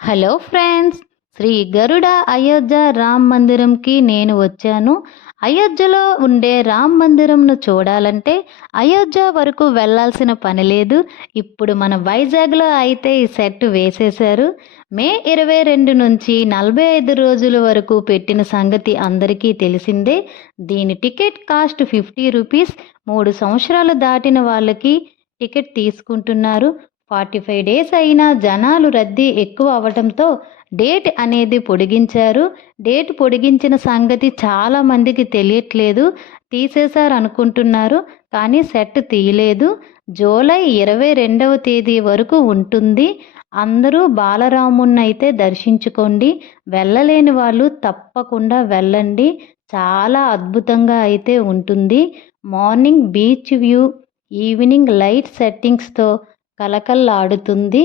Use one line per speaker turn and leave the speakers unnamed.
Hello friends Shri Garuda Ayodhya Ram మందిరంకి నేను వచ్చాను. అయోధ్యలో ఉండే రామ్ మందిరంను చూడాలంటే అయోధ్య వరకు వెళ్ళాల్సిన పని లేదు. ఇప్పుడు మన వైజాగ్లో అయితే ఈ సెట్ వేసేశారు. మే ఇరవై రెండు నుంచి నలభై ఐదు రోజుల వరకు పెట్టిన సంగతి అందరికీ తెలిసిందే. దీని టికెట్ కాస్ట్ ఫిఫ్టీ రూపీస్. మూడు సంవత్సరాలు దాటిన వాళ్ళకి టికెట్ తీసుకుంటున్నారు. ఫార్టీ ఫైవ్ డేస్ అయినా జనాలు రద్దీ ఎక్కువ అవడంతో డేట్ అనేది పొడిగించారు. డేట్ పొడిగించిన సంగతి చాలా మందికి తెలియట్లేదు. తీసేశారు అనుకుంటున్నారు. కానీ సెట్ తీయలేదు. జూలై ఇరవై రెండవ తేదీ వరకు ఉంటుంది. అందరూ బాలరామున్నైతే దర్శించుకోండి. వెళ్ళలేని వాళ్ళు తప్పకుండా వెళ్ళండి. చాలా అద్భుతంగా అయితే ఉంటుంది. Morning beach view evening light సెట్టింగ్స్తో కలకల్లాడుతుంది